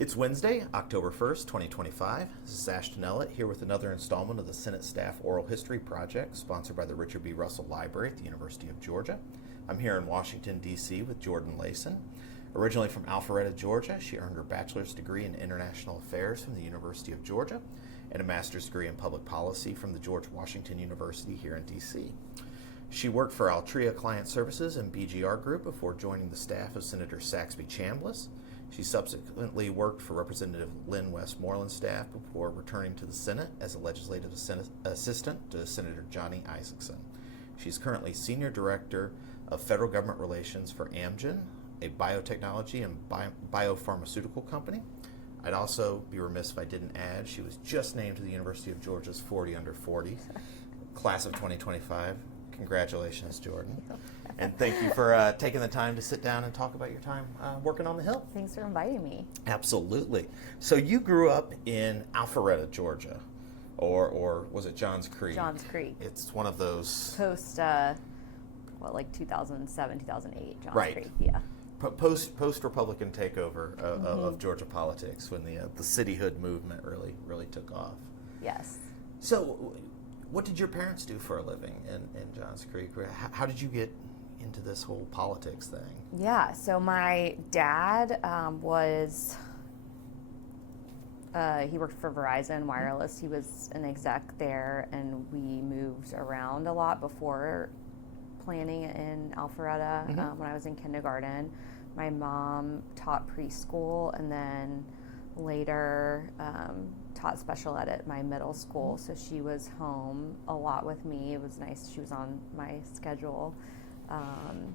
It's Wednesday, October 1st, 2025. This is Ashton Ellett here with another installment of the Senate Staff Oral History Project, sponsored by the Richard B. Russell Library at the University of Georgia. I'm here in Washington, D.C. with Jordan Layson. Originally from Alpharetta, Georgia, she earned her bachelor's degree in international affairs from the University of Georgia and a master's degree in public policy from the George Washington University here in D.C. She worked for Altria Client Services and BGR Group before joining the staff of Senator Saxby Chambliss. She subsequently worked for Representative Lynn Westmoreland's staff before returning to the Senate as a legislative assistant to Senator Johnny Isakson. She's currently Senior Director of Federal Government Relations for Amgen, a biotechnology and biopharmaceutical company. I'd also be remiss if I didn't add she was just named to the University of Georgia's 40 under 40 class of 2025. Congratulations, Jordan. And thank you for taking the time to sit down and talk about your time working on the Hill. Thanks for inviting me. Absolutely. So you grew up in Alpharetta, Georgia, or was it Johns Creek? Johns Creek. It's one of those... Post, 2007, 2008, Johns right. Creek, yeah. Post-Republican takeover of Georgia politics when the cityhood movement really took off. Yes. So what did your parents do for a living in Johns Creek? How did you get into this whole politics thing? Yeah, so my dad he worked for Verizon Wireless. He was an exec there, and we moved around a lot before planning in Alpharetta when I was in kindergarten. My mom taught preschool and then later taught special ed at my middle school, so she was home a lot with me. It was nice. She was on my schedule. I'm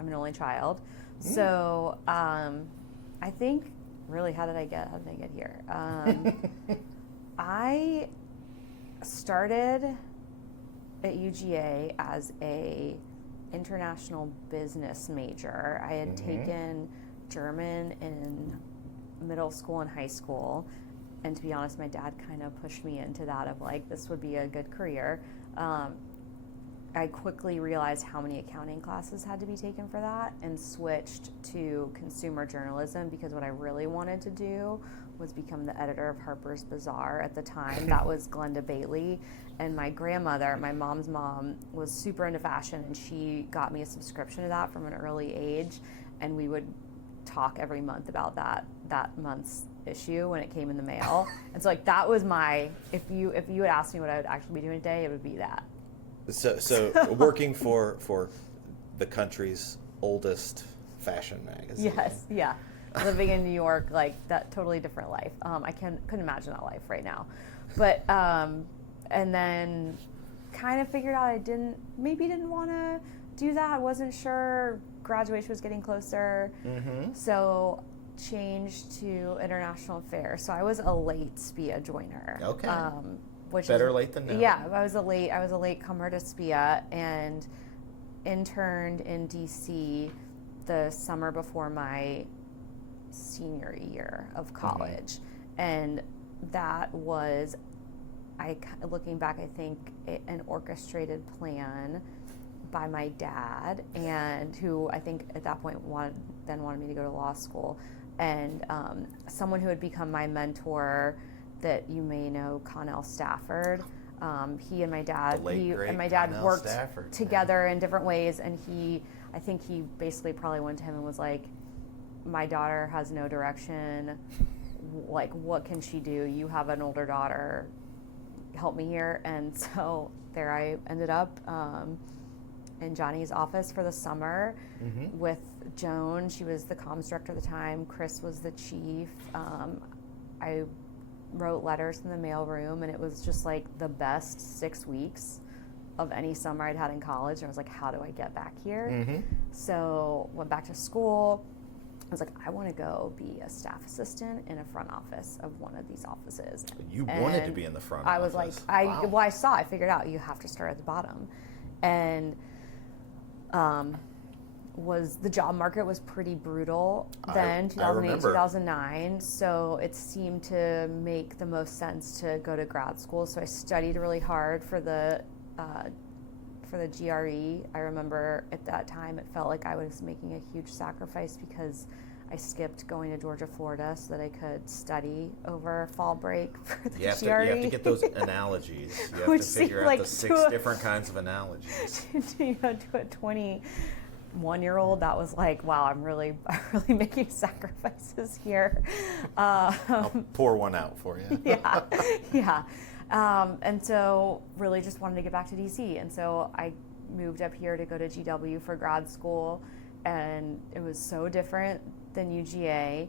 an only child. So I think, really, how did I get here? I started at UGA as a international business major. I had taken German in middle school and high school, and to be honest, my dad kind of pushed me into that of like, this would be a good career. I quickly realized how many accounting classes had to be taken for that and switched to consumer journalism because what I really wanted to do was become the editor of Harper's Bazaar at the time. That was Glenda Bailey. And my grandmother, my mom's mom, was super into fashion, and she got me a subscription to that from an early age. And we would talk every month about that month's issue when it came in the mail. And so like that was if you had asked me what I would actually be doing today, it would be that. So working for the country's oldest fashion magazine. Yes, yeah. Living in New York, like that totally different life. I couldn't imagine that life right now. But and then kind of figured out I didn't want to do that. I wasn't sure. Graduation was getting closer. So changed to international affairs. So I was a late SPIA joiner. Okay. Which better is, late than never. Yeah, I was a late comer to SPIA and interned in DC the summer before my senior year of college. And that was, looking back, I think an orchestrated plan by my dad, and who I think at that point wanted me to go to law school, and someone who had become my mentor that you may know, Connell Stafford. He and my dad, worked Stafford, together in different ways, and I think he basically probably went to him and was like, my daughter has no direction, like what can she do? You have an older daughter, help me here. And so there I ended up in Johnny's office for the summer with Joan. She was the comms director at the time. Chris was the chief. I wrote letters in the mailroom, and it was just like the best 6 weeks of any summer I'd had in college. And I was like, how do I get back here? So went back to school. I was like, I want to go be a staff assistant in a front office of one of these offices. You wanted to be in the front I office. was like, I figured out you have to start at the bottom. And the job market was pretty brutal then, 2008, 2009. So it seemed to make the most sense to go to grad school. So I studied really hard for the GRE. I remember at that time it felt like I was making a huge sacrifice because I skipped going to Georgia, Florida so that I could study over fall break for the You have GRE. to get those analogies. You have Which to figure seemed out like the 6 different kinds of analogies. To a 21-year-old, that was like, wow, I'm really making sacrifices here. I'll pour one out for you. Yeah. And so really just wanted to get back to DC. And so I moved up here to go to GW for grad school, and it was so different than UGA.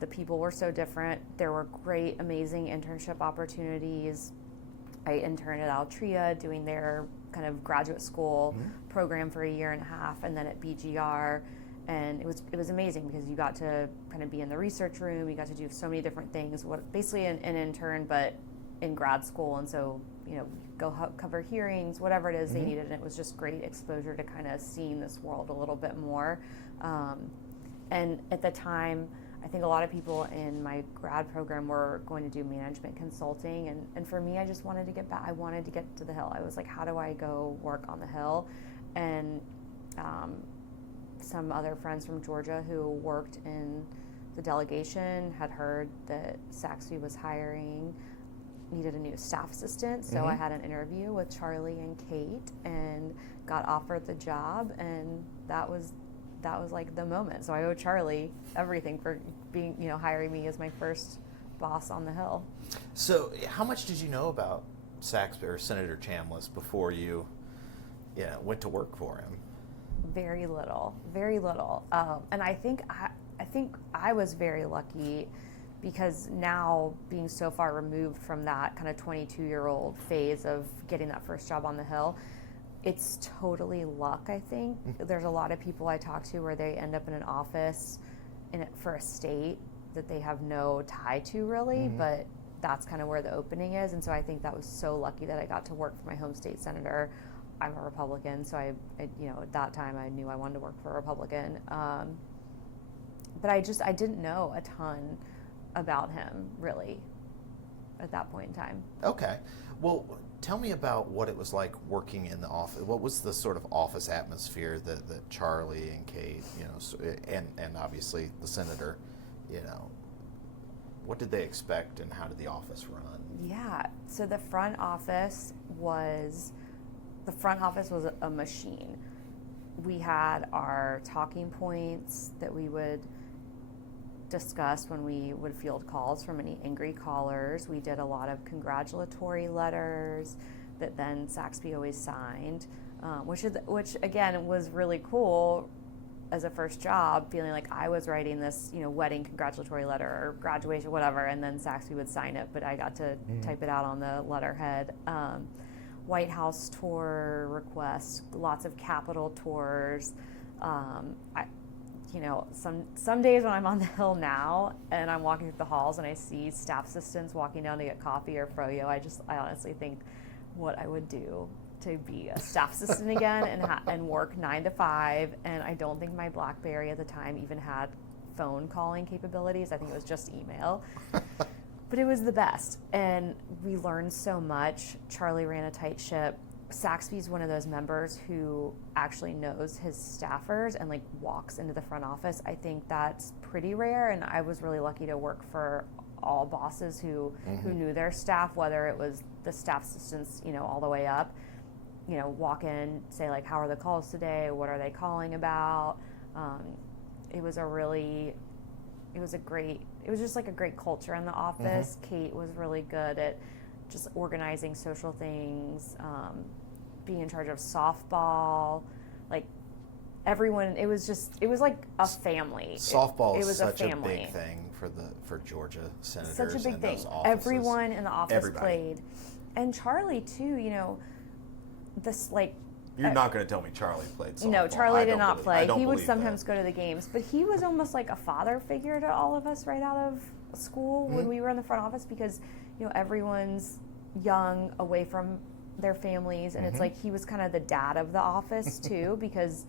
The people were so different. There were great, amazing internship opportunities. I interned at Altria doing their kind of graduate school program for a year and a half, and then at BGR. And it was amazing because you got to kind of be in the research room. You got to do so many different things. Basically an intern, but in grad school. And so, go cover hearings, whatever it is they needed. And it was just great exposure to kind of seeing this world a little bit more. And at the time, I think a lot of people in my grad program were going to do management consulting. And for me, I just wanted to get back. I wanted to get to the Hill. I was like, how do I go work on the Hill? And some other friends from Georgia who worked in the delegation had heard that Saxby was needed a new staff assistant. So I had an interview with Charlie and Kate and got offered the job, and that was like the moment. So I owe Charlie everything for being, hiring me as my first boss on the Hill. So how much did you know about Saxby or Senator Chambliss before you went to work for him? Very little. And I think I was very lucky because now being so far removed from that kind of 22-year-old phase of getting that first job on the Hill, it's totally luck, I think. There's a lot of people I talk to where they end up in an office for a state that they have no tie to really, but that's kind of where the opening is. And so I think that was so lucky that I got to work for my home state senator. I'm a Republican, so I at that time I knew I wanted to work for a Republican. But I didn't know a ton about him really at that point in time. Okay. Well, tell me about what it was like working in the office. What was the sort of office atmosphere that Charlie and Kate, and obviously the senator, what did they expect and how did the office run? Yeah. So the front office was a machine. We had our talking points that we would discuss when we would field calls from any angry callers. We did a lot of congratulatory letters that then Saxby always signed, which again was really cool as a first job, feeling like I was writing this, wedding congratulatory letter or graduation, whatever, and then Saxby would sign it, but I got to type it out on the letterhead. White House tour requests, lots of Capitol tours. Some days when I'm on the Hill now and I'm walking through the halls and I see staff assistants walking down to get coffee or froyo, I honestly think what I would do to be a staff assistant again and work 9 to 5. And I don't think my BlackBerry at the time even had phone calling capabilities. I think it was just email. But it was the best. And we learned so much. Charlie ran a tight ship. Saxby's one of those members who actually knows his staffers and walks into the front office. I think that's pretty rare, and I was really lucky to work for all bosses who knew their staff, whether it was the staff assistants, all the way up. Walk in, say how are the calls today? What are they calling about? It was just a great culture in the office. Kate was really good at just organizing social things, being in charge of softball, everyone. It was like a family. Softball is such a family. A big thing for Georgia senators. Such a big and thing. Those offices. Everyone in the office played, and Charlie too. You're not going to tell me Charlie played softball. No, Charlie did not play. He would sometimes go to the games, but he was almost like a father figure to all of us right out of school when we were in the front office, because everyone's young, away from their families, and it's he was kind of the dad of the office too, because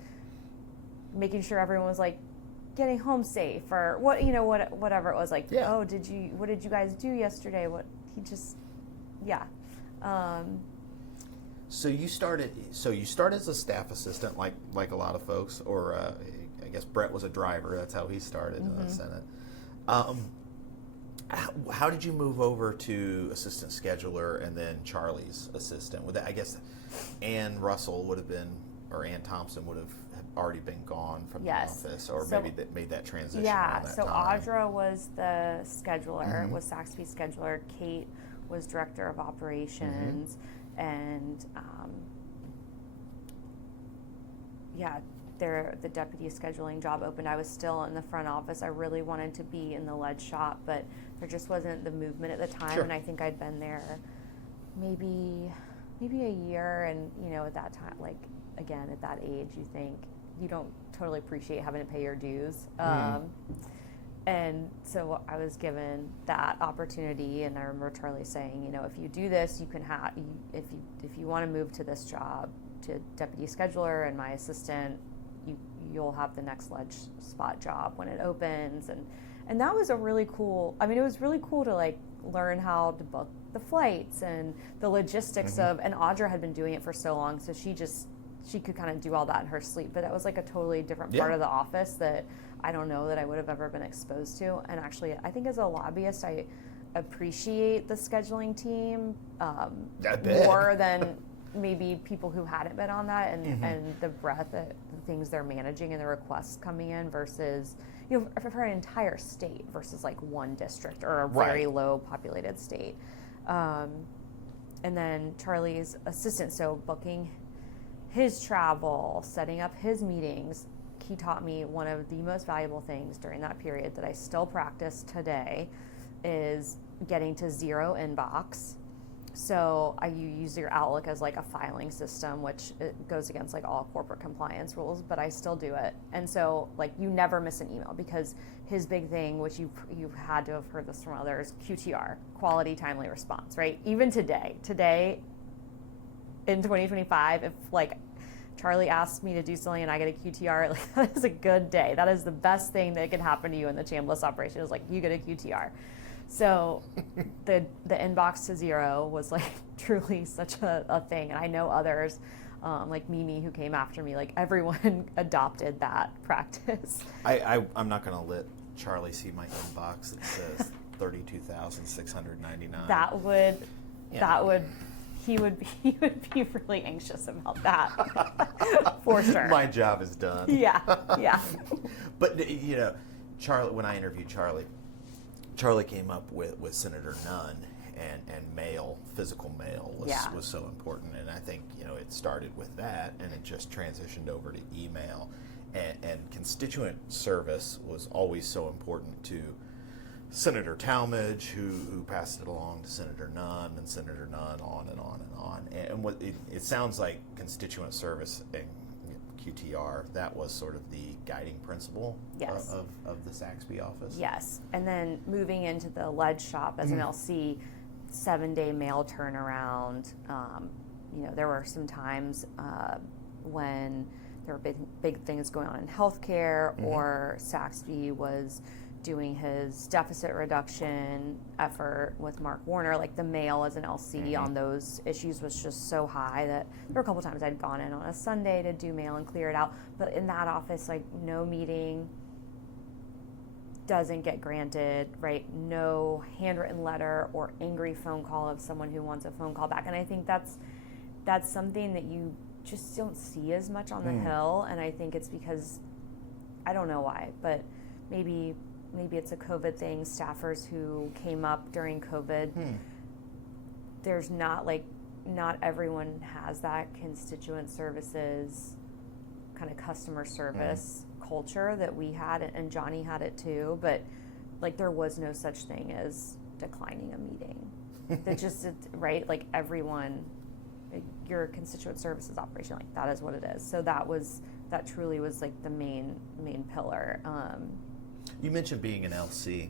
making sure everyone was getting home safe or whatever it was oh, what did you guys do yesterday? So you started as a staff assistant, like a lot of folks, or I guess Brett was a driver. That's how he started in the Senate. How did you move over to assistant scheduler and then Charlie's assistant? I guess Ann Russell would have been, or Ann Thompson would have already been gone from the office, or maybe that made that transition. Yeah, around that so time. Audra was the scheduler, was Saxby scheduler. Kate was director of operations, and the deputy scheduling job opened. I was still in the front office. I really wanted to be in the lead shop, but there just wasn't the movement at the time, and I think I'd been there maybe a year, and at that time, like, again, at that age, you think you don't totally appreciate having to pay your dues. And so I was given that opportunity, and I remember Charlie saying, if you do this, you can have, if you want to move to this job, to deputy scheduler and my assistant, you'll have the next ledge spot job when it opens. And that was it was really cool to like learn how to book the flights and the logistics of, and Audra had been doing it for so long, so she could kind of do all that in her sleep. But that was like a totally different part of the office that I don't know that I would have ever been exposed to. And actually, I think as a lobbyist, I appreciate the scheduling team more than maybe people who hadn't been on that, and the breadth of the things they're managing and the requests coming in versus, for an entire state versus like one district or a very low populated state. And then Charlie's assistant, so booking his travel, setting up his meetings, he taught me one of the most valuable things during that period that I still practice today is getting to zero inbox. So you use your Outlook as like a filing system, which it goes against like all corporate compliance rules, but I still do it. And so like you never miss an email, because his big thing, which you've had to have heard this from others, QTR, quality timely response, right? Even today in 2025, if like Charlie asks me to do something and I get a QTR, like that is a good day. That is the best thing that could happen to you in the chambliss operation, is like you get a QTR. So the inbox to zero was like truly such a thing. And I know others, like Mimi, who came after me, like everyone adopted that practice. I'm not going to let Charlie see my inbox that says 32,699. He would be really anxious about that for sure. My job is done. Yeah. But Charlie, when I interviewed Charlie came up with Senator Nunn, and physical mail was so important, and I think it started with that, and it just transitioned over to email, and constituent service was always so important to Senator Talmadge, who passed it along to Senator Nunn, and Senator Nunn, on and on and on, and what it sounds like constituent service and QTR, that was sort of the guiding principle of the Saxby office. Yes, and then moving into the lead shop as an LC, 7-day mail turnaround. There were some times when there were big things going on in healthcare, or Saxby was doing his deficit reduction effort with Mark Warner. Like the mail as an LC on those issues was just so high that there were a couple times I'd gone in on a Sunday to do mail and clear it out. But in that office, like no meeting doesn't get granted, right? No handwritten letter or angry phone call of someone who wants a phone call back. And I think that's something that you just don't see as much on the Hill. And I think it's because, I don't know why, but maybe it's a COVID thing. Staffers who came up during COVID, there's not everyone has that constituent services kind of customer service culture that we had, and Johnny had it too, but like there was no such thing as declining a meeting. That just, right, like everyone, your constituent services operation, like that is what it is. So that truly was like the main pillar. You mentioned being an LC.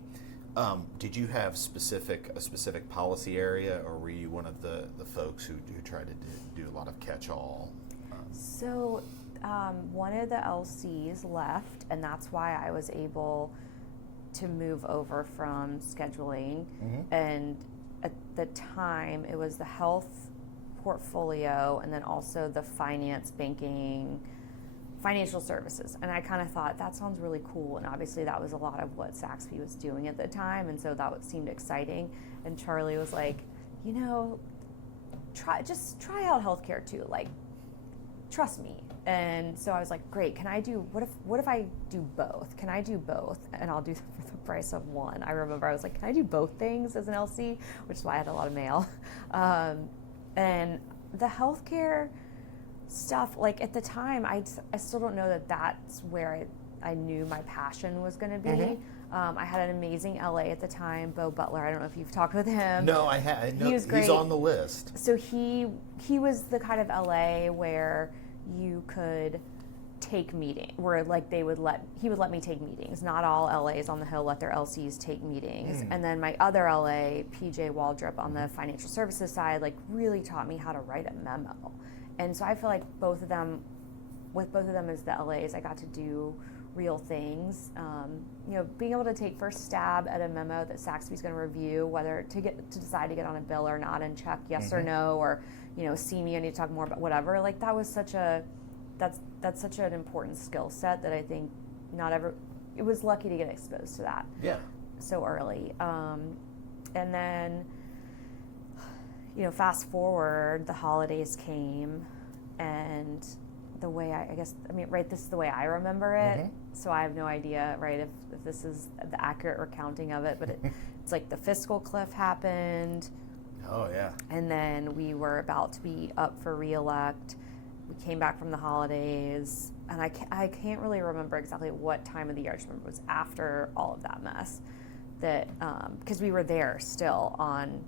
Did you have a specific policy area, or were you one of the folks who tried to do a lot of catch-all? So one of the LCs left, and that's why I was able to move over from scheduling. And at the time, it was the health portfolio, and then also the finance, banking, financial services. And I kind of thought that sounds really cool. And obviously that was a lot of what Saxby was doing at the time. And so that seemed exciting. And Charlie was like, you know, try out healthcare too. Like, trust me. And so I was like, great, what if I do both? Can I do both? And I'll do them for the price of one. I remember I was like, can I do both things as an LC? Which is why I had a lot of mail. And the healthcare stuff, like at the time, I still don't know that that's where I knew my passion was going to be. Mm-hmm. I had an amazing LA at the time, Bo Butler. I don't know if you've talked with him. No, I have. No, he's on the list. So he was the kind of LA where you could take meetings, where like he would let me take meetings. Not all LAs on the Hill let their LCs take meetings. And then my other LA, PJ Waldrop, on the financial services side, like really taught me how to write a memo. And so I feel like with both of them as the LAs, I got to do real things. Being able to take first stab at a memo that Saxby's going to review, whether to decide to get on a bill or not, and check yes or no, or see me, I need to talk more about whatever. Like that was that's such an important skill set that I think it was lucky to get exposed to that. Yeah. So early. And then, fast forward, the holidays came, and the way this is the way I remember it. Mm-hmm. So I have no idea, right, if this is the accurate recounting of it, but it's like the fiscal cliff happened. Oh, yeah. And then we were about to be up for re-elect. We came back from the holidays, and I can't really remember exactly what time of the year. I just remember it was after all of that mess, that because we were there still on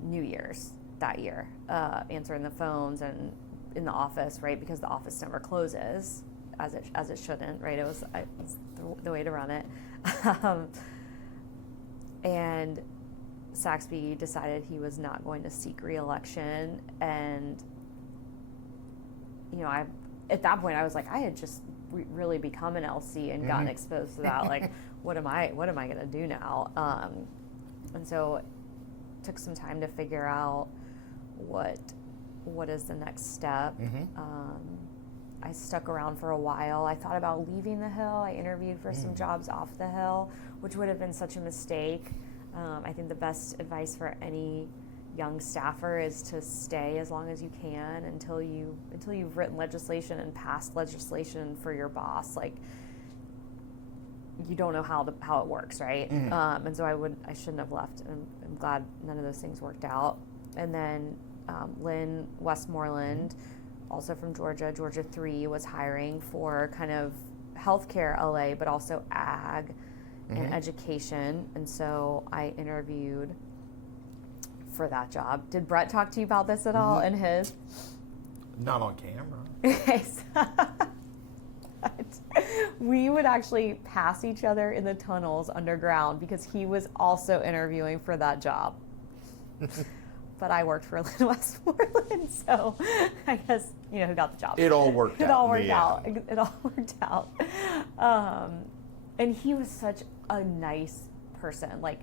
New Year's that year, answering the phones and in the office, right, because the office never closes, as it shouldn't, right? It was the way to run it. And Saxby decided he was not going to seek re-election, and at that point I was like, I had just really become an LC and gotten exposed to that. Like, what am I going to do now? And so it took some time to figure out what is the next step. I stuck around for a while. I thought about leaving the Hill. I interviewed for some jobs off the Hill, which would have been such a mistake. I think the best advice for any young staffer is to stay as long as you can until you've written legislation and passed legislation for your boss. Like, you don't know how it works, right? And so I shouldn't have left, and I'm glad none of those things worked out. And then Lynn Westmoreland, also from Georgia 3, was hiring for kind of healthcare LA, but also ag and education. And so I interviewed for that job. Did Brett talk to you about this at all in his? Not on camera. Okay, we would actually pass each other in the tunnels underground because he was also interviewing for that job. But I worked for Lynn Westmoreland, so I guess, who got the job. It all worked out. It all worked out. And he was such a nice person. Like,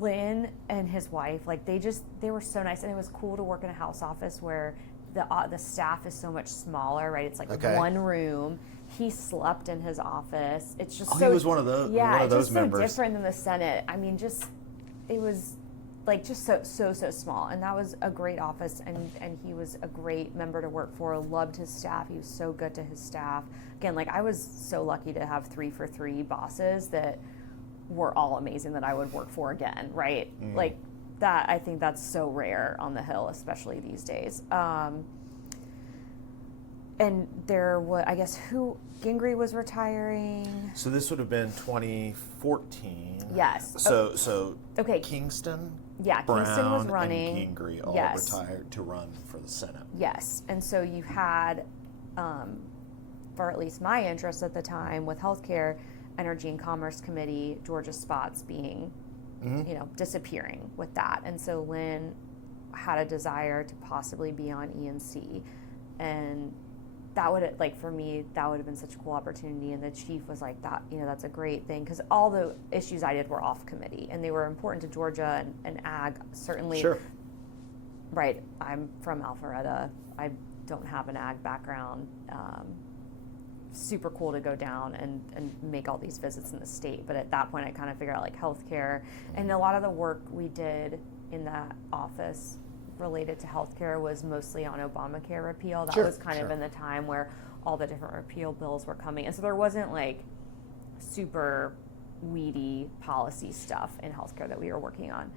Lynn and his wife, like, they were so nice. And it was cool to work in a house office where the staff is so much smaller, right? It's like one room. He slept in his office. It's just he was one of those. Yeah, one of those it's just members. So different than the Senate. I mean, it was like just so small, and that was a great office, and he was a great member to work for. Loved his staff. He was so good to his staff. Again, like, I was so lucky to have 3 for 3 bosses that were all amazing that I would work for again, right? Like that, I think that's so rare on the Hill, especially these days. And there was, I guess, Gingrey was retiring. So this would have been 2014. Yes. So okay. Kingston. Yeah, Brown, Kingston was running. And Gingrey all retired to run for the Senate. Yes, and so you had, for at least my interest at the time with healthcare, Energy and Commerce Committee, Georgia spots being, disappearing with that. And so Lynn had a desire to possibly be on ENC, and that would, like, for me, that would have been such a cool opportunity. And the chief was like, that, that's a great thing, because all the issues I did were off committee, and they were important to Georgia and ag, certainly. Sure. Right. I'm from Alpharetta. I don't have an ag background. Super cool to go down and make all these visits in the state. But at that point, I kind of figured out like healthcare, and a lot of the work we did in that office related to healthcare was mostly on Obamacare repeal. That was kind of in the time where all the different repeal bills were coming. And so there wasn't like super weedy policy stuff in healthcare that we were working on.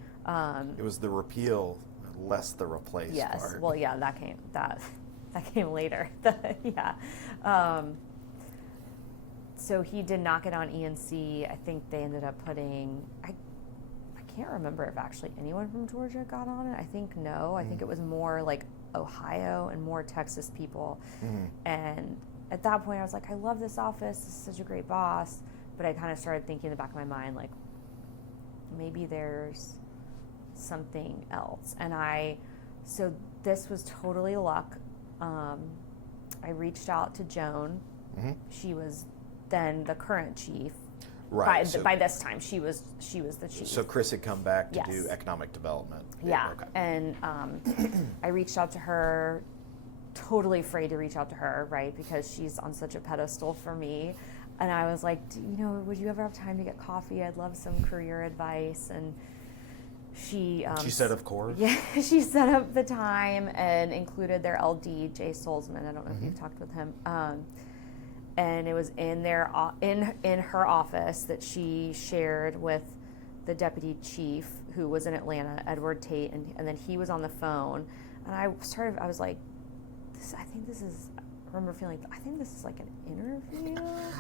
It was the repeal, less the replace part. Yes. Well, yeah, that came later. So he did not get on ENC. I think they ended up putting, I can't remember if actually anyone from Georgia got on it. I think no. I think it was more like Ohio and more Texas people. And at that point I was like, I love this office. This is such a great boss. But I kind of started thinking in the back of my mind, like, maybe there's something else. So this was totally luck. I reached out to Joan. She was then the current chief. Right. By this time, she was the chief. So Chris had come back to do economic development. Yeah. Okay. And I reached out to her, totally afraid to reach out to her, right? Because she's on such a pedestal for me. And I was like, would you ever have time to get coffee? I'd love some career advice. And she said, of course. Yeah, she set up the time and included their LD, Jay Solzman. I don't know if you've talked with him. And it was in her office that she shared with the deputy chief who was in Atlanta, Edward Tate, and then he was on the phone. And I was like, I think this is like an interview.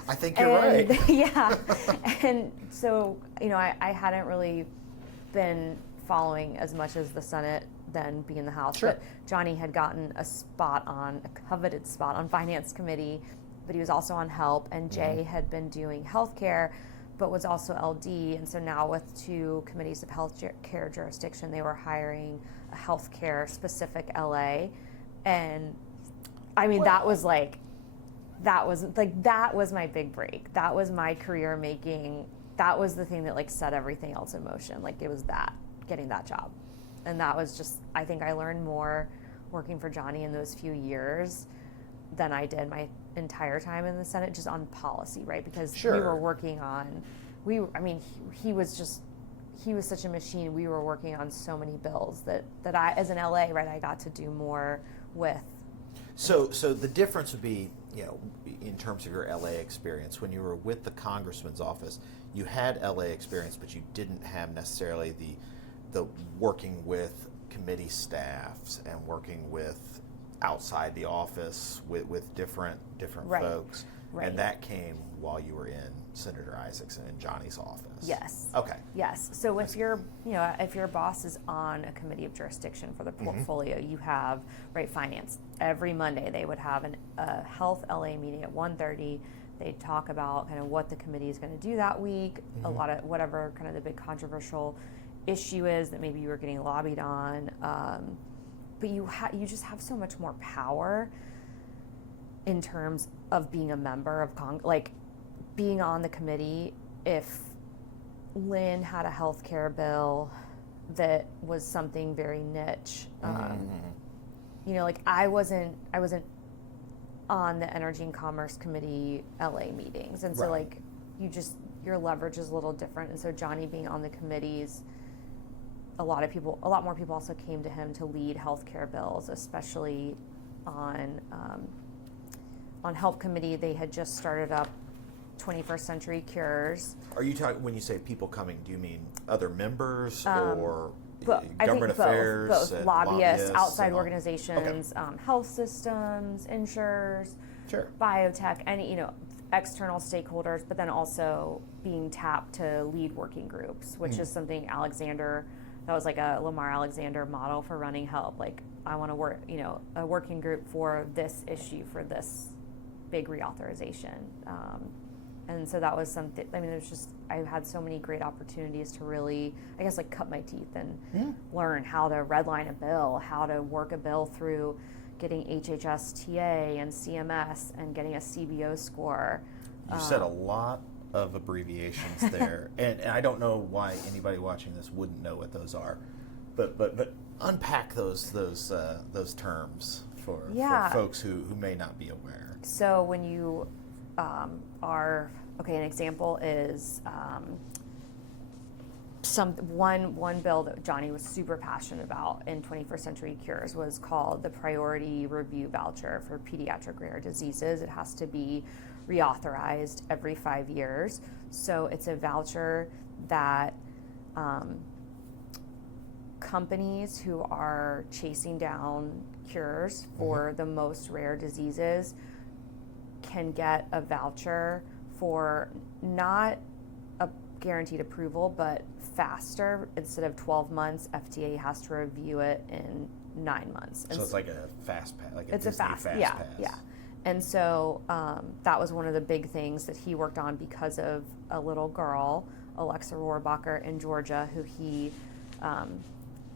I think you're right. Yeah. And so, I hadn't really been following as much as the Senate then being in the House. Sure. But Johnny had gotten a coveted spot on Finance Committee, but he was also on Help, and Jay had been doing healthcare, but was also LD. And so now with 2 committees of healthcare jurisdiction, they were hiring a healthcare specific LA. And I mean, that was my big break. That was my career making. That was the thing that like set everything else in motion. Like it was getting that job. And that was just, I think I learned more working for Johnny in those few years than I did my entire time in the Senate, just on policy, right? Because we were working on, he was such a machine. We were working on so many bills that I, as an LA, right, I got to do more with. So the difference would be, in terms of your LA experience, when you were with the congressman's office, you had LA experience, but you didn't have necessarily the working with committee staffs and working with outside the office with different folks. Right. And that came while you were in Senator Isaacson and Johnny's office. Yes. Okay. Yes. So if your boss is on a committee of jurisdiction for the portfolio, you have finance. Every Monday they would have a health LA meeting at 1:30. They'd talk about kind of what the committee is going to do that week, a lot of whatever kind of the big controversial issue is that maybe you were getting lobbied on. But you just have so much more power in terms of being a member of being on the committee. If Lynn had a healthcare bill that was something very niche, I wasn't on the Energy and Commerce Committee LA meetings, and so your leverage is a little different. And so Johnny being on the committees, a lot more people also came to him to lead healthcare bills, especially on Help Committee. They had just started up 21st Century Cures. Are you talking, when you say people coming, do you mean other members or government affairs? Both lobbyists, outside organizations, health systems, insurers, biotech, any external stakeholders, but then also being tapped to lead working groups, which is something that was like a Lamar Alexander model for running Help. Like, I want to work, a working group for this issue, for this big reauthorization. And so that was something, I had so many great opportunities to really, I guess, cut my teeth and learn how to redline a bill, how to work a bill through getting HHS-TA and CMS and getting a CBO score. You said a lot of abbreviations there, and I don't know why anybody watching this wouldn't know what those are, but unpack those terms for Yeah. folks who may not be aware. So when you an example is one bill that Johnny was super passionate about in 21st Century Cures was called the Priority Review Voucher for Pediatric Rare Diseases. It has to be reauthorized every 5 years. So it's a voucher that companies who are chasing down cures for the most rare diseases can get a voucher for not a guaranteed approval, but faster. Instead of 12 months, FDA has to review it in 9 months. So it's like a fast pass, like a it's Disney a fast pass. Yeah. And so that was one of the big things that he worked on because of a little girl, Alexa Rohrbacher in Georgia, who he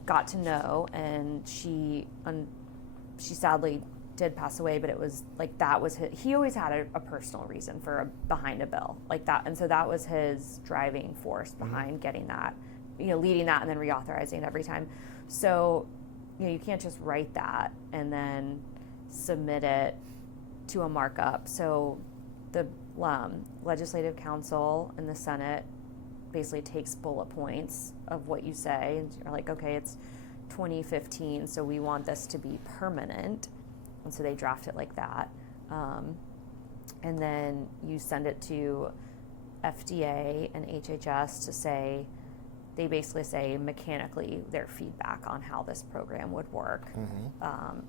got to know, and she sadly did pass away, but it was like that was he always had a personal reason for behind a bill like that, and so that was his driving force behind getting that, leading that and then reauthorizing it every time. So you can't just write that and then submit it to a markup. So the Legislative Council and the Senate basically takes bullet points of what you say, and you're like, okay, it's 2015, so we want this to be permanent. And so they draft it like that. And then you send it to FDA and HHS to say, they basically say mechanically their feedback on how this program would work.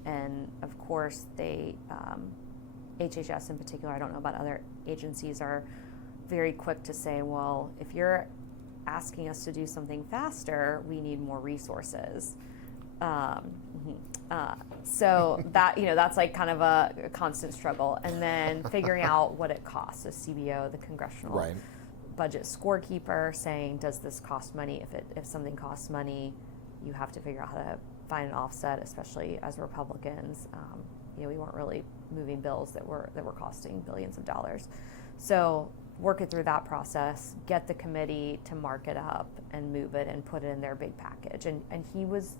And of course they, HHS in particular, I don't know about other agencies, are very quick to say, well, if you're asking us to do something faster, we need more resources. So that, that's like kind of a constant struggle. And then figuring out what it costs. So CBO, the Congressional Budget Scorekeeper, saying, does this cost money? If something costs money, you have to figure out how to find an offset, especially as Republicans. We weren't really moving bills that were costing billions of dollars. So work it through that process, get the committee to mark it up and move it and put it in their big package. And he was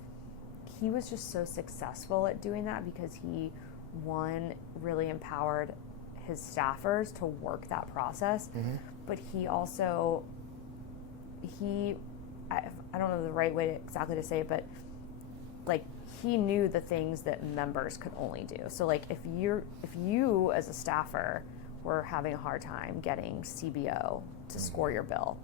just so successful at doing that because he, one, really empowered his staffers to work that process, but he also, I don't know the right way exactly to say it, but like he knew the things that members could only do. So like if you as a staffer were having a hard time getting CBO to score your bill,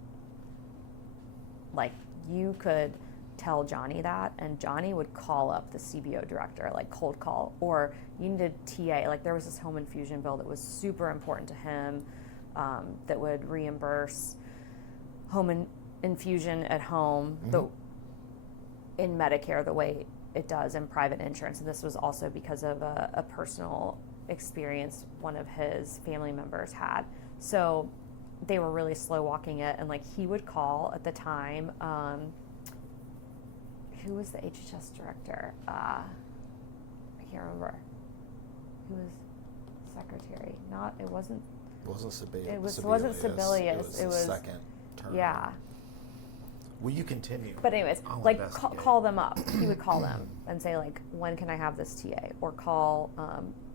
like you could tell Johnny that, and Johnny would call up the CBO director, like cold call, or you needed TA. Like there was this home infusion bill that was super important to him, that would reimburse home infusion at home in Medicare the way it does in private insurance. And this was also because of a personal experience one of his family members had. So they were really slow walking it, and like he would call at the time, who was the HHS director? I can't remember. Who was secretary? It wasn't Sebelius. It wasn't Sebelius. It was the second term. Yeah. Will you continue? But anyways, like call them up. He would call them and say like, when can I have this TA? Or call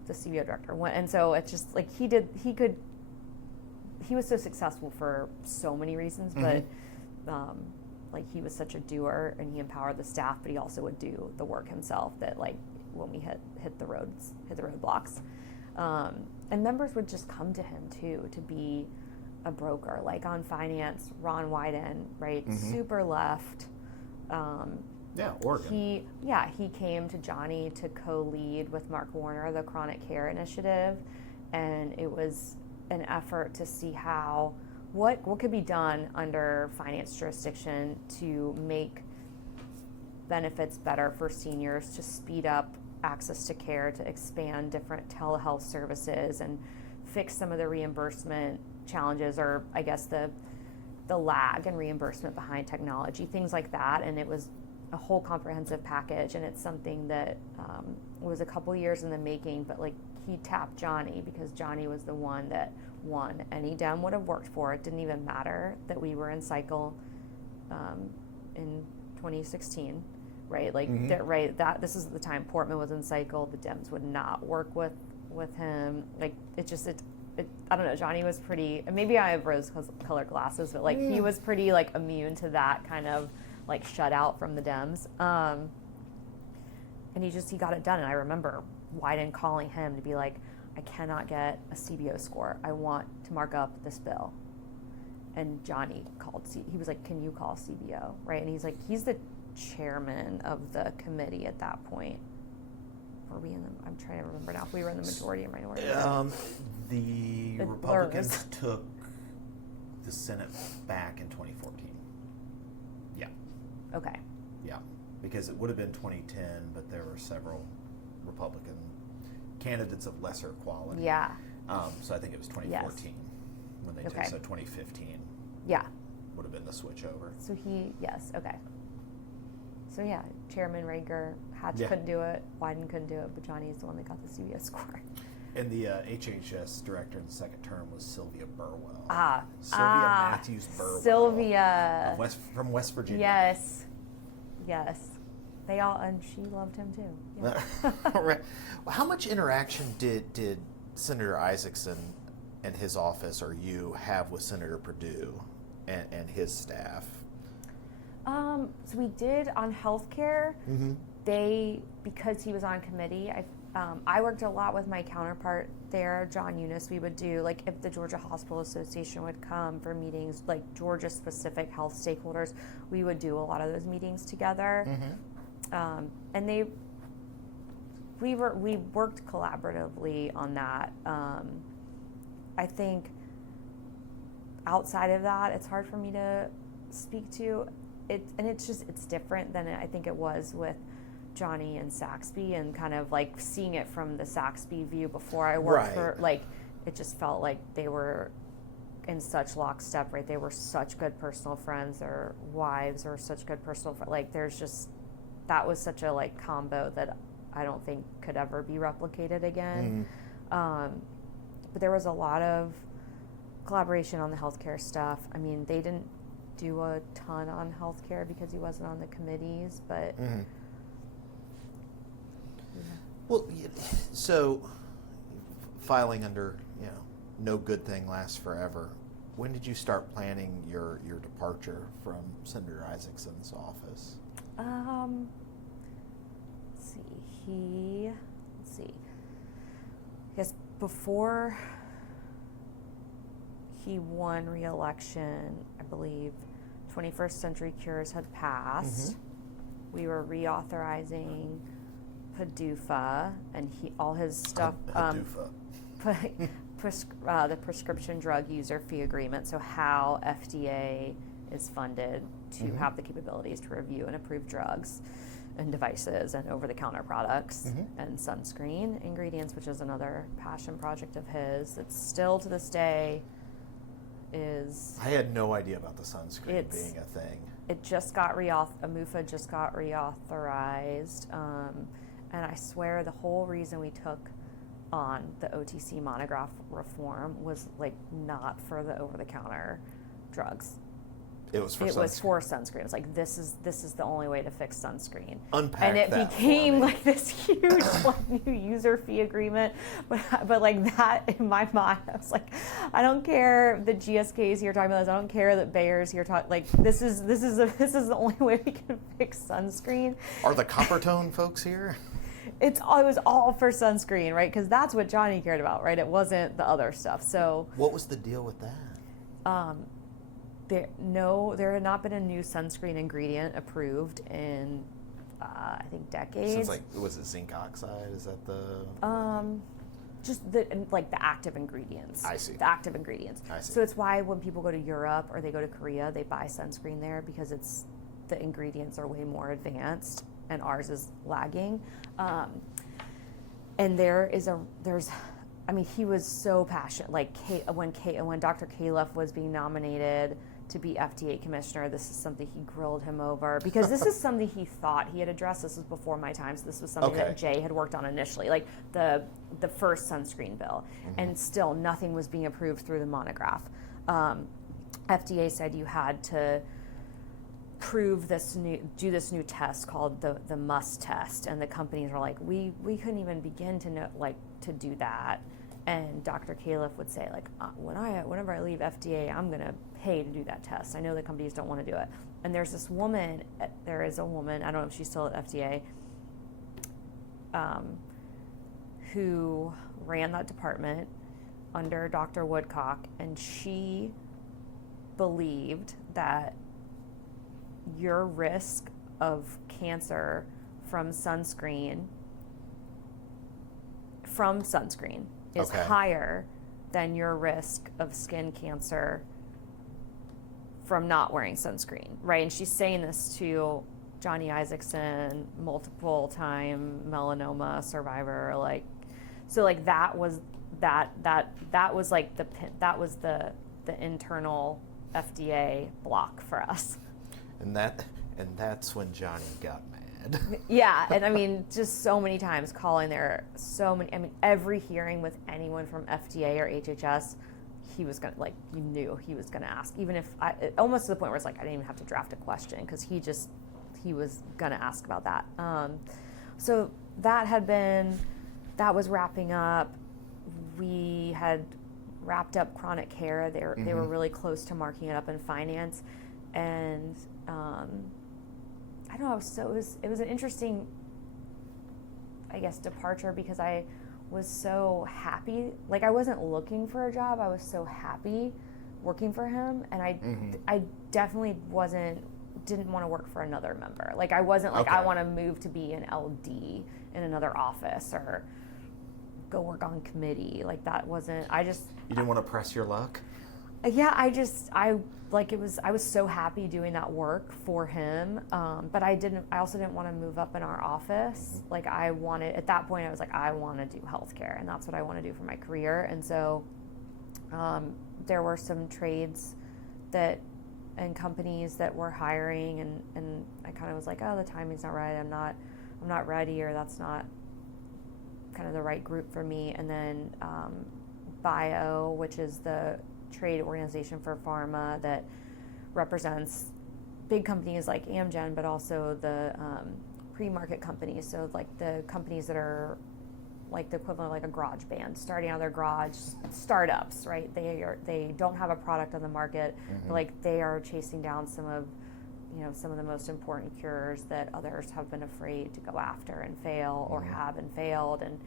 the CBO director. And so it's just like he was so successful for so many reasons, but like he was such a doer, and he empowered the staff, but he also would do the work himself, that like when we hit the roadblocks, and members would just come to him too to be a broker. Like on finance, Ron Wyden, right, super left. Oregon. He came to Johnny to co-lead with Mark Warner the Chronic Care Initiative, and it was an effort to see what could be done under finance jurisdiction to make benefits better for seniors, to speed up access to care, to expand different telehealth services, and fix some of the reimbursement challenges, or I guess the lag in reimbursement behind technology, things like that. And it was a whole comprehensive package, and it's something that was a couple years in the making, but like he tapped Johnny because Johnny was the one that won. Any Dem would have worked for it. Didn't even matter that we were in cycle in 2016. right? Like, that this is the time Portman was in cycle. The Dems would not work with him. Like, I don't know, Johnny was pretty, maybe I have rose-colored glasses, but, like, he was pretty, like, immune to that kind of, like, shut out from the Dems. And he got it done. And I remember Wyden calling him to be like, I cannot get a CBO score. I want to mark up this bill. And Johnny he was like, can you call CBO, right? And he's like, he's the chairman of the committee at that point. Were we I'm trying to remember now if we were in the majority or minority. The Republicans took the Senate back in 2014. Yeah. Okay. Yeah, because it would have been 2010, but there were several Republican candidates of lesser quality. Yeah. So I think it was 2014 when they did. So 2015. Yeah. Would have been the switch over. So okay. So yeah, Chairman Rager couldn't do it, Wyden couldn't do it, but Johnny is the one that got the CBS score. And the HHS director in the second term was Sylvia Burwell. Sylvia Matthews Burwell. Sylvia. From West Virginia. Yes. They all, and she loved him too. Yeah. Right. Well, how much interaction did Senator Isaacson and his office or you have with Senator Perdue and his staff? So we did on healthcare. Because he was on committee, I worked a lot with my counterpart there, John Eunice. We would do, like, if the Georgia Hospital Association would come for meetings, like Georgia-specific health stakeholders, we would do a lot of those meetings together. And we worked collaboratively on that. I think outside of that, it's hard for me to speak to it, and it's different than I think it was with Johnny and Saxby, and kind of like seeing it from the Saxby view before I worked for, like, it just felt like they were in such lockstep, right? They were such good personal friends. Their wives were such good personal friends. Like, that was such a, like, combo that I don't think could ever be replicated again. But there was a lot of collaboration on the healthcare stuff. I mean, they didn't do a ton on healthcare because he wasn't on the committees, but Well, so filing under, no good thing lasts forever. When did you start planning your departure from Senator Isaacson's office? Let's see. I guess before he won re-election, I believe 21st Century Cures had passed. We were reauthorizing PDUFA, and all his stuff. The prescription drug user fee agreement. So how FDA is funded to have the capabilities to review and approve drugs and devices and over-the-counter products and sunscreen ingredients, which is another passion project of his. It's still to this day is. I had no idea about the sunscreen being a thing. It just got AMUFA just got reauthorized, and I swear the whole reason we took on the OTC monograph reform was, like, not for the over-the-counter drugs. It was for sunscreen. It was for sunscreen. It was like, this is the only way to fix sunscreen. Unpack and it that became like this huge like new user fee agreement. But like that in my mind, I was like, I don't care the GSKs here talking about this. I don't care that Bayer's here talking. Like, this is the only way we can fix sunscreen. Are the Coppertone folks here? It was all for sunscreen, right? Because that's what Johnny cared about, right? It wasn't the other stuff. So what was the deal with that? There had not been a new sunscreen ingredient approved in, I think, decades. Since, like, was it zinc oxide? Is that the? Just the active ingredients. I see. The active ingredients. I see. So it's why when people go to Europe or they go to Korea, they buy sunscreen there, because the ingredients are way more advanced and ours is lagging. And he was so passionate. Like, when Dr. Califf was being nominated to be FDA commissioner, this is something he grilled him over, because this is something he thought he had addressed. This was before my time, so this was something that Jay had worked on initially, like the first sunscreen bill, and still nothing was being approved through the monograph. FDA said you had to do this new test called the MUST test, and the companies were like, we couldn't even begin to know, like, to do that. And Dr. Califf would say, like, whenever I leave FDA, I'm gonna pay to do that test. I know the companies don't want to do it. And there is a woman, I don't know if she's still at FDA, who ran that department under Dr. Woodcock, and she believed that your risk of cancer from sunscreen is higher than your risk of skin cancer from not wearing sunscreen, right? And she's saying this to Johnny Isaacson, multiple time melanoma survivor, like, so like that was like the internal FDA block for us. And that's when Johnny got mad. Yeah, and I mean, just so many times calling there, every hearing with anyone from FDA or HHS, he was gonna, like, you knew he was gonna ask, even if almost to the point where it's like I didn't even have to draft a question because he was gonna ask about that. So that was wrapping up. We had wrapped up chronic care. They were really close to marking it up in finance, and I don't know. So it was an interesting, I guess, departure because I was so happy. Like, I wasn't looking for a job. I was so happy working for him, and I definitely didn't want to work for another member. Like, I wasn't like, I want to move to be an LD in another office or go work on committee. Like, that wasn't, You didn't want to press your luck? Yeah, I was so happy doing that work for him. But I also didn't want to move up in our office. Like, at that point I was like, I want to do healthcare, and that's what I want to do for my career. And so, there were some trades and companies that were hiring, and I kind of was like, oh, the timing's not right. I'm not ready, or that's not kind of the right group for me. And then BIO, which is the trade organization for pharma that represents big companies like Amgen, but also the pre-market companies. So like the companies that are like the equivalent of like a garage band, starting out of their garage, startups, right? They don't have a product on the market, but like they are chasing down some of the most important cures that others have been afraid to go after and fail or have and failed. And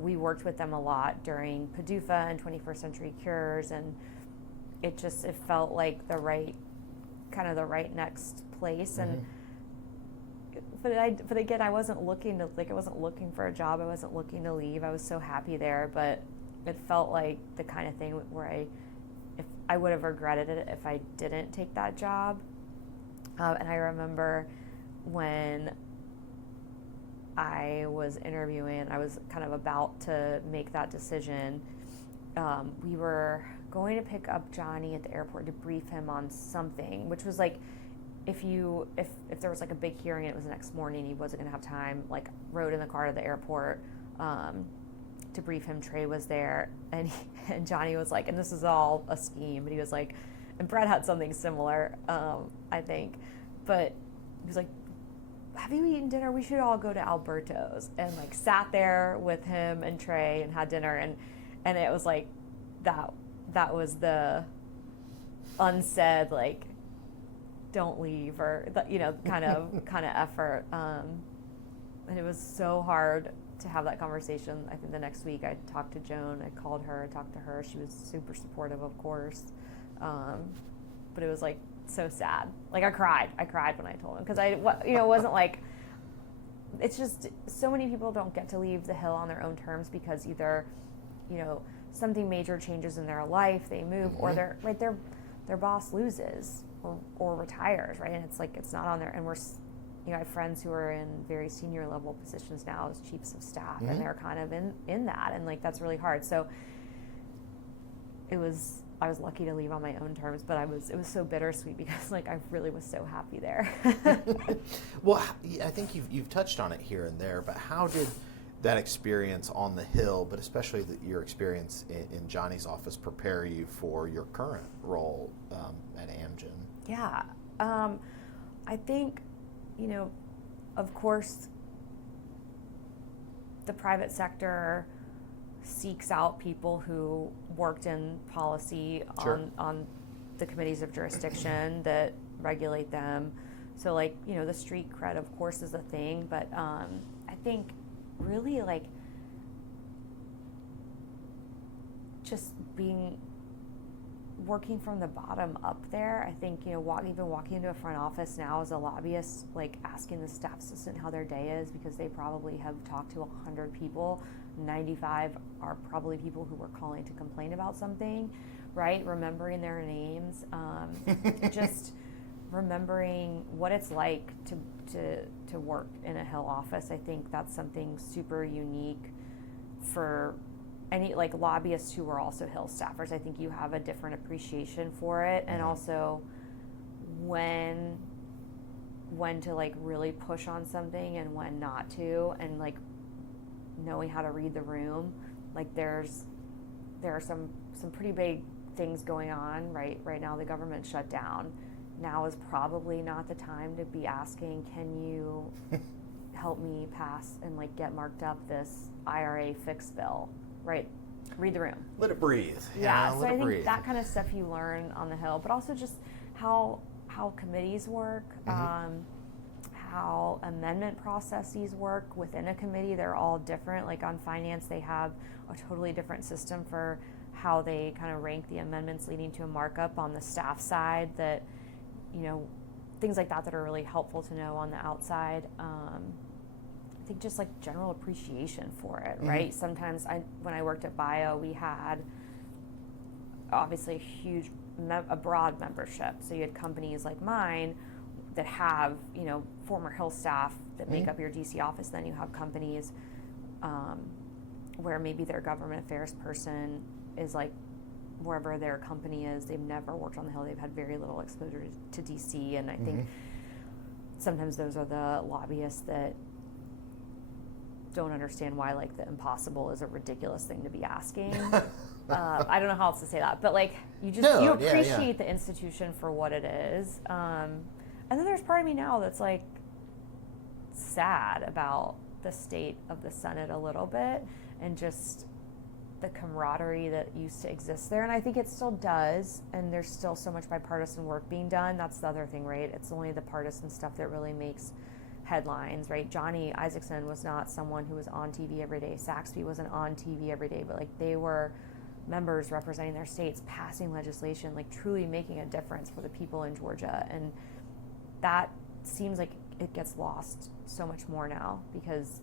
we worked with them a lot during PDUFA and 21st Century Cures, and it felt like the right next place. And but again, I wasn't looking for a job. I wasn't looking to leave. I was so happy there, but it felt like the kind of thing where I would have regretted it if I didn't take that job. And I remember when I was interviewing, I was kind of about to make that decision. We were going to pick up Johnny at the airport to brief him on something, which was like, if there was like a big hearing and it was the next morning, he wasn't going to have time, like rode in the car to the airport to brief him. Trey was there, and Johnny was like, and this is all a scheme, but he was like, and Brett had something similar, I think, but he was like, have you eaten dinner? We should all go to Alberto's. And like sat there with him and Trey and had dinner, and it was like that was the unsaid, like, don't leave, or kind of effort. And it was so hard to have that conversation. I think the next week I talked to Joan, I called her, I talked to her. She was super supportive, of course. But it was like so sad. Like I cried when I told him, because it wasn't like, it's just so many people don't get to leave the Hill on their own terms because either, something major changes in their life, they move, or their boss loses or retires, right? And it's like, it's not on there. And I have friends who are in very senior level positions now as chiefs of staff, and they're kind of in that, and like that's really hard. So I was lucky to leave on my own terms, but it was so bittersweet because like I really was so happy there. Well, I think you've touched on it here and there, but how did that experience on the Hill, but especially your experience in Johnny's office, prepare you for your current role at Amgen? Yeah. I think, of course, the private sector seeks out people who worked in policy Sure. on the committees of jurisdiction that regulate them. So, like, the street cred, of course, is a thing, but I think really, like, just working from the bottom up there. I think, even walking into a front office now as a lobbyist, like asking the staff assistant how their day is, because they probably have talked to 100 people. 95 are probably people who were calling to complain about something, right? Remembering their names, just remembering what it's like to work in a Hill office. I think that's something super unique for any like lobbyists who are also Hill staffers. I think you have a different appreciation for it, and also when to like really push on something and when not to, and like knowing how to read the room. Like there are some pretty big things going on right now. The government shut down. Now is probably not the time to be asking, can you help me pass and like get marked up this IRA fix bill? Right, read the room. Let it breathe. Yeah, so let I it think breathe. that kind of stuff you learn on the Hill, but also just how committees work, how amendment processes work within a committee. They're all different. Like on finance, they have a totally different system for how they kind of rank the amendments leading to a markup. On the staff side, that things like that are really helpful to know on the outside. I think just like general appreciation for it, right? Sometimes when I worked at Bio, we had obviously a broad membership. So you had companies like mine that have, former Hill staff that make up your DC office. Then you have companies where maybe their government affairs person is like wherever their company is. They've never worked on the Hill. They've had very little exposure to DC. And I think sometimes those are the lobbyists that don't understand why like the impossible is a ridiculous thing to be asking. I don't know how else to say that, but like you appreciate the institution for what it is. And then there's part of me now that's like sad about the state of the Senate a little bit, and just the camaraderie that used to exist there. And I think it still does, and there's still so much bipartisan work being done. That's the other thing, right? It's only the partisan stuff that really makes headlines, right? Johnny Isaacson was not someone who was on TV every day. Saxby wasn't on TV every day, but like they were members representing their states, passing legislation, like truly making a difference for the people in Georgia. And that seems like it gets lost so much more now, because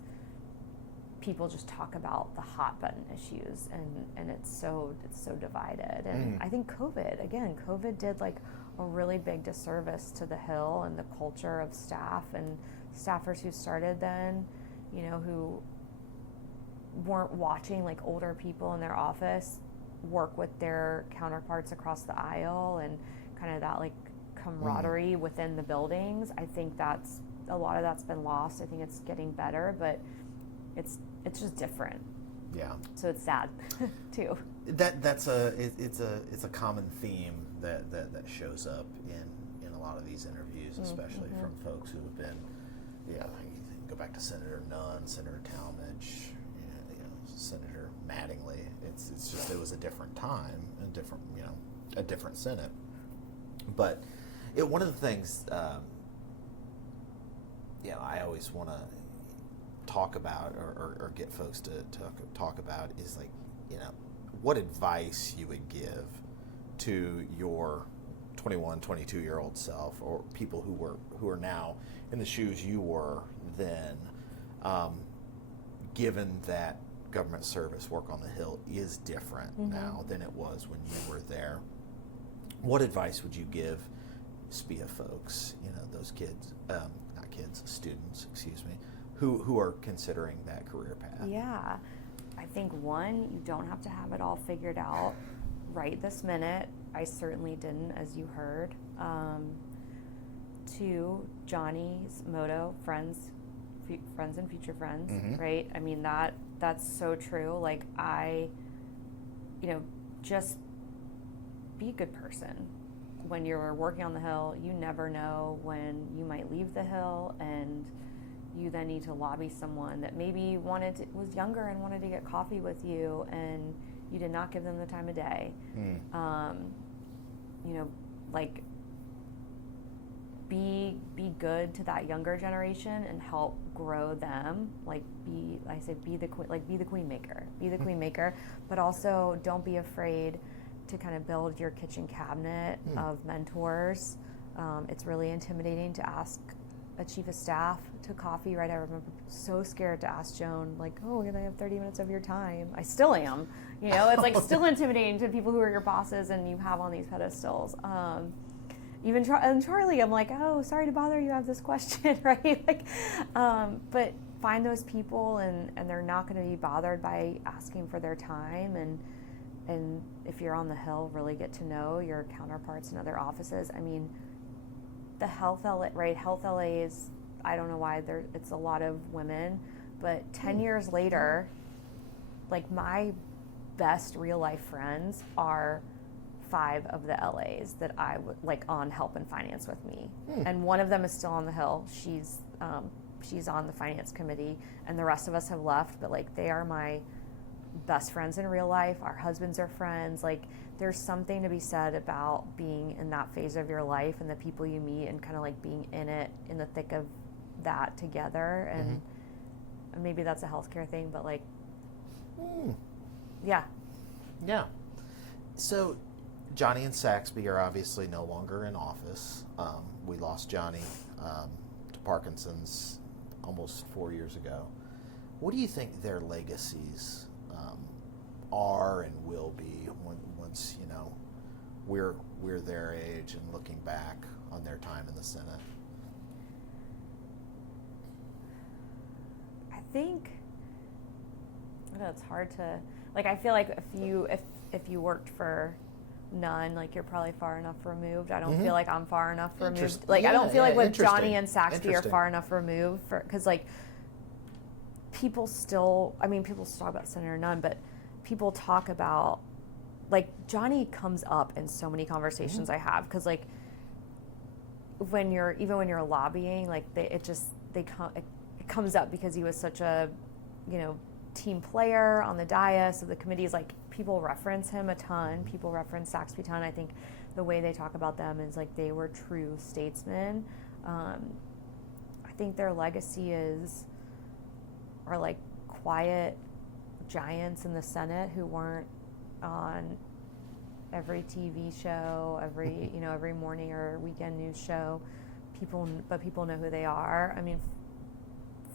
people just talk about the hot button issues, and it's so divided. And I think COVID did like a really big disservice to the Hill and the culture of staff and staffers who started then, who weren't watching like older people in their office work with their counterparts across the aisle, and kind of that like camaraderie within the buildings. I think a lot of that's been lost. I think it's getting better, but it's just different. Yeah. So it's sad too. It's a common theme that shows up in a lot of these interviews, especially from folks who have been, you can go back to Senator Nunn, Senator Talmadge, Senator Mattingly. It's just it was a different time, a different Senate. But One of the things I always want to talk about or get folks to talk about is like, what advice you would give to your 21, 22-year-old self, or people who are now in the shoes you were then, given that government service work on the Hill is different now than it was when you were there. What advice would you give SPIA folks, those students, who are considering that career path? Yeah. I think one, you don't have to have it all figured out right this minute. I certainly didn't, as you heard. Two, Johnny's motto, friends and future friends, right? I mean, that's so true. Like just be a good person when you're working on the Hill, you never know when you might leave the Hill, and you then need to lobby someone that maybe was younger and wanted to get coffee with you, and you did not give them the time of day. Like, be good to that younger generation and help grow them. Like, be the queen maker, but also don't be afraid to kind of build your kitchen cabinet of mentors. It's really intimidating to ask a chief of staff to coffee, right? I remember so scared to ask Joan, like, oh, can I have 30 minutes of your time? I still am. It's like still intimidating to people who are your bosses and you have on these pedestals. Even Charlie, I'm like, oh, sorry to bother you, I have this question, right? Like, but find those people, and they're not going to be bothered by asking for their time. And if you're on the Hill, really get to know your counterparts in other offices. I mean, the Health LA, right? Health LA is, I don't know why it's a lot of women, but 10 years later, like, my best real life friends are 5 of the LAs that I would like on Help and Finance with me, and one of them is still on the Hill. She's on the finance committee, and the rest of us have left. But like, they are my best friends in real life. Our husbands are friends. Like, there's something to be said about being in that phase of your life and the people you meet, and kind of like being in the thick of that together. And maybe that's a healthcare thing, but like, yeah. So Johnny and Saxby are obviously no longer in office. We lost Johnny to Parkinson's almost 4 years ago. What do you think their legacies are and will be once we're their age and looking back on their time in the Senate? I think, it's hard to, like, I feel like if you worked for none, like, you're probably far enough removed. I don't feel like I'm far enough removed. Like, I don't feel like with Johnny and Saxby are far enough removed, because like, people still talk about Senator Nunn, but people talk about, like, Johnny comes up in so many conversations I have, because like, when you're lobbying, like, it comes up because he was such a team player on the dais of the committees. Like, people reference him a ton. People reference Saxby a ton. I think the way they talk about them is like, they were true statesmen. I think their legacy are like quiet giants in the Senate who weren't on every TV show, every morning or weekend news show. But people know who they are. I mean,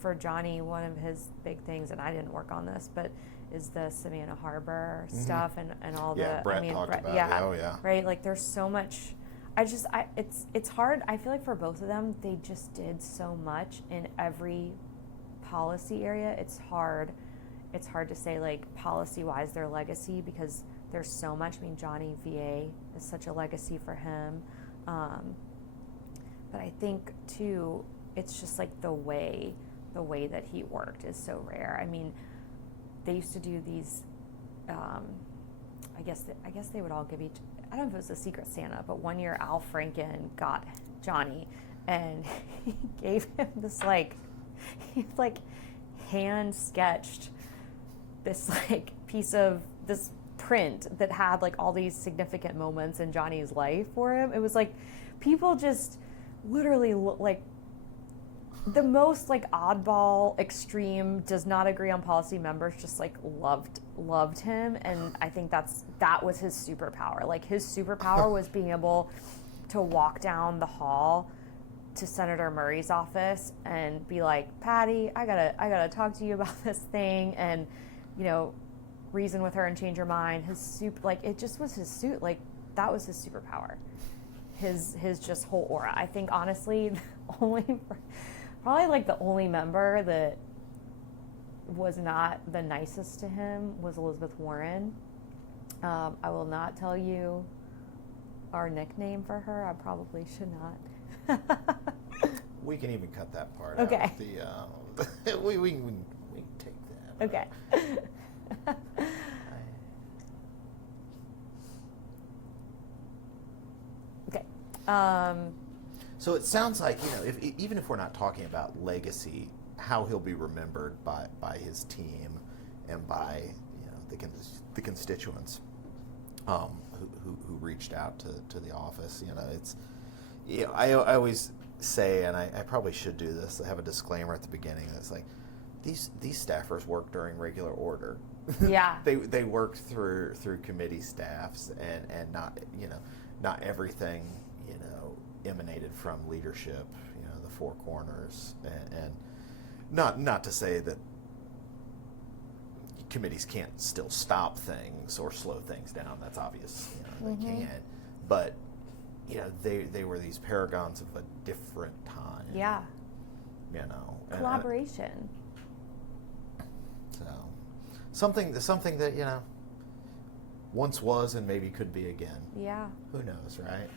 for Johnny, one of his big things, and I didn't work on this, but is the Savannah Harbor stuff and all the. Brett talked about it. Oh yeah. Right, like, there's so much. It's hard. I feel like for both of them, they just did so much in every policy area. It's hard to say, like, policy-wise, their legacy, because there's so much. I mean, Johnny VA is such a legacy for him. But I think too, it's just like the way that he worked is so rare. I mean, they used to do these, I guess they would all give each, I don't know if it was a Secret Santa, but one year Al Franken got Johnny, and he gave him this, like, he like hand sketched this, like, piece of this print that had like all these significant moments in Johnny's life for him. It was like, people just literally like, the most like oddball, extreme, does not agree on policy members just like loved him. And I think that was his superpower. Like, his superpower was being able to walk down the hall to Senator Murray's office and be like, Patty, I gotta talk to you about this thing, and reason with her and change her mind. It just was his suit. Like, that was his superpower. His just whole aura. I think, honestly, probably like the only member that was not the nicest to him was Elizabeth Warren. I will not tell you our nickname for her. I probably should not. We can even cut that part okay. out. We can take that. Okay. Okay. So it sounds like, even if we're not talking about legacy, how he'll be remembered by his team and by the constituents who reached out to the office. It's I always say, and I probably should do this, I have a disclaimer at the beginning that's like, these staffers work during regular order. Yeah. they work through committee staffs, and not everything emanated from leadership, the four corners, and not to say that committees can't still stop things or slow things down. That's obvious, they can, but they were these paragons of a different time. Yeah. And Collaboration. so something that once was and maybe could be again. Yeah. Who knows, right?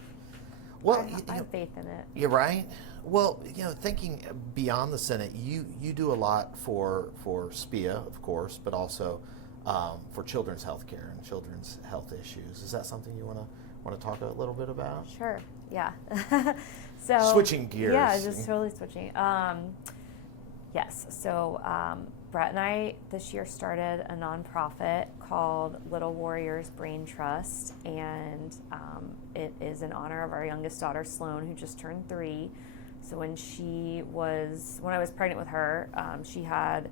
Well, I have faith in it. You're right. Well, thinking beyond the Senate, you do a lot for SPIA, of course, but also for children's health care and children's health issues. Is that something you want to talk a little bit about? Sure. Yeah. So switching gears. Yeah, just totally switching. Yes. So Brett and I this year started a nonprofit called Little Warriors Brain Trust, and it is in honor of our youngest daughter, Sloan, who just turned 3. So when I was pregnant with her, she had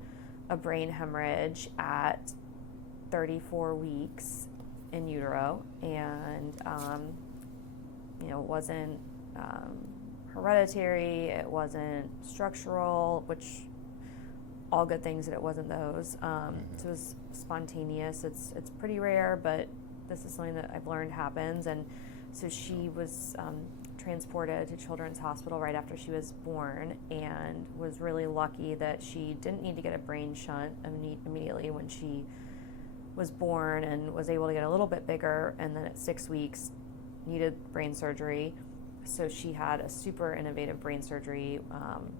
a brain hemorrhage at 34 weeks in utero, and it wasn't hereditary, it wasn't structural, which all good things that it wasn't those. So it was spontaneous. It's pretty rare, but this is something that I've learned happens. And so she was transported to Children's Hospital right after she was born, and was really lucky that she didn't need to get a brain shunt immediately when she was born, and was able to get a little bit bigger, and then at 6 weeks needed brain surgery. So she had a super innovative brain surgery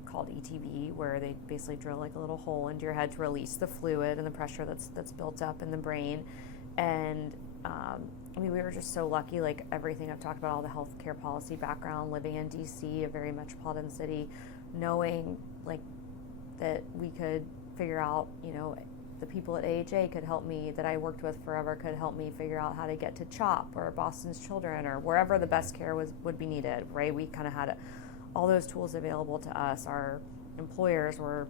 called ETV, where they basically drill like a little hole into your head to release the fluid and the pressure that's built up in the brain. And we were just so lucky, like everything I've talked about, all the healthcare policy background, living in DC, a very metropolitan city, knowing like that we could figure out, the people at AHA could help me, that I worked with forever, could help me figure out how to get to CHOP or Boston's Children or wherever the best care would be needed, right? We kind of had all those tools available to us. Our employers were,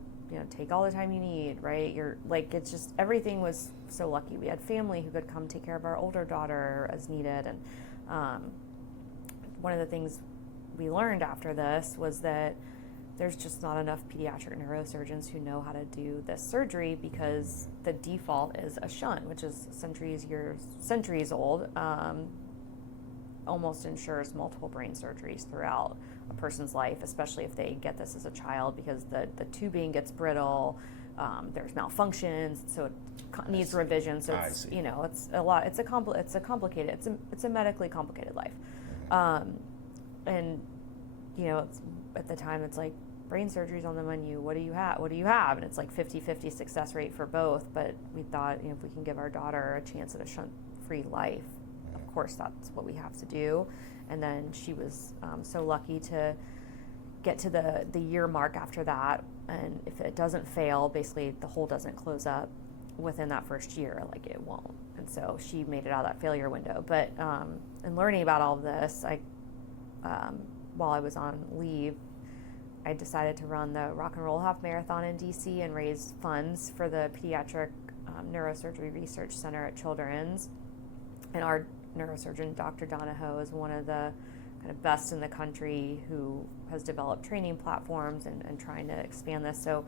take all the time you need, right? It's just, everything was so lucky. We had family who could come take care of our older daughter as needed. And one of the things we learned after this was that there's just not enough pediatric neurosurgeons who know how to do this surgery, because the default is a shunt, which is centuries old, almost ensures multiple brain surgeries throughout a person's life, especially if they get this as a child, because the tubing gets brittle, there's malfunctions, so it needs revision. So it's it's a lot. It's a medically complicated life, and it's, at the time it's like, brain surgery's on the menu, what do you have? And it's like 50-50 success rate for both. But we thought, if we can give our daughter a chance at a shunt-free life, of course that's what we have to do. And then she was so lucky to get to the year mark after that, and if it doesn't fail, basically the hole doesn't close up within that first year, like it won't. And so she made it out of that failure window. But in learning about all of this, while I was on leave, I decided to run the Rock and Roll Half Marathon in DC and raise funds for the Pediatric Neurosurgery Research Center at Children's. And our neurosurgeon, Dr. Donahoe, is one of the kind of best in the country who has developed training platforms and trying to expand this. So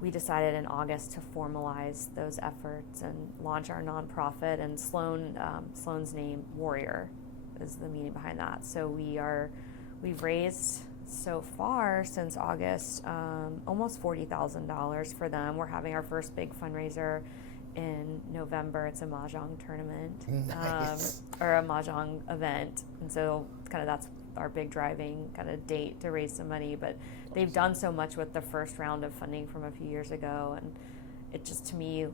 we decided in August to formalize those efforts and launch our nonprofit. And Sloan's name, Warrior, is the meaning behind that. So we've raised so far since August almost $40,000 for them. We're having our first big fundraiser in November. It's a mahjong tournament. Nice. Or a mahjong event, and so that's our big driving kind of date to raise some money. But they've done so much with the first round of funding from a few years ago, and it just to me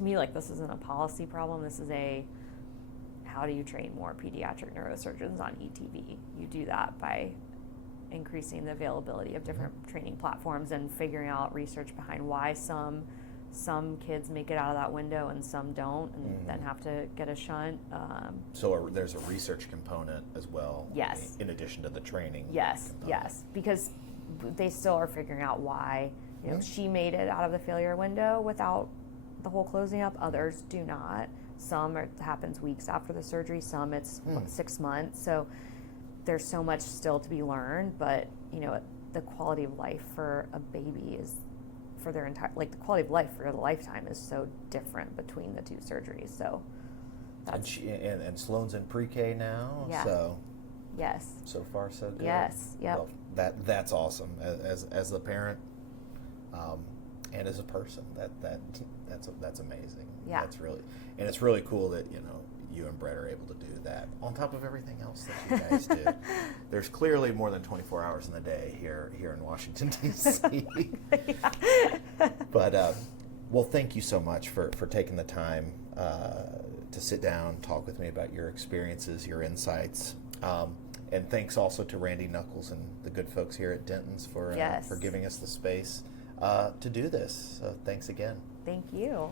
like, this isn't a policy problem. This is how do you train more pediatric neurosurgeons on ETV? You do that by increasing the availability of different training platforms and figuring out research behind why some kids make it out of that window and some don't, and then have to get a shunt. So there's a research component as well. Yes. In addition to the training. Yes, component. yes, because they still are figuring out why. She made it out of the failure window without the whole closing up. Others do not. Some it happens weeks after the surgery. Some it's 6 months. So there's so much still to be learned. But the quality of life for a baby is for their entire the quality of life for the lifetime is so different between the two surgeries. So that's and Sloane's in pre-K now. Yeah. So yes. so far so good. Yes. Yep. Well, that's awesome as the parent, and as a person. That's amazing. Yeah. It's really cool that you and Brett are able to do that on top of everything else that you guys do. There's clearly more than 24 hours in the day here in Washington D.C. But well, thank you so much for taking the time to sit down, talk with me about your experiences, your insights. And thanks also to Randy Knuckles and the good folks here at Denton's for giving us the space to do this. So thanks again. Thank you.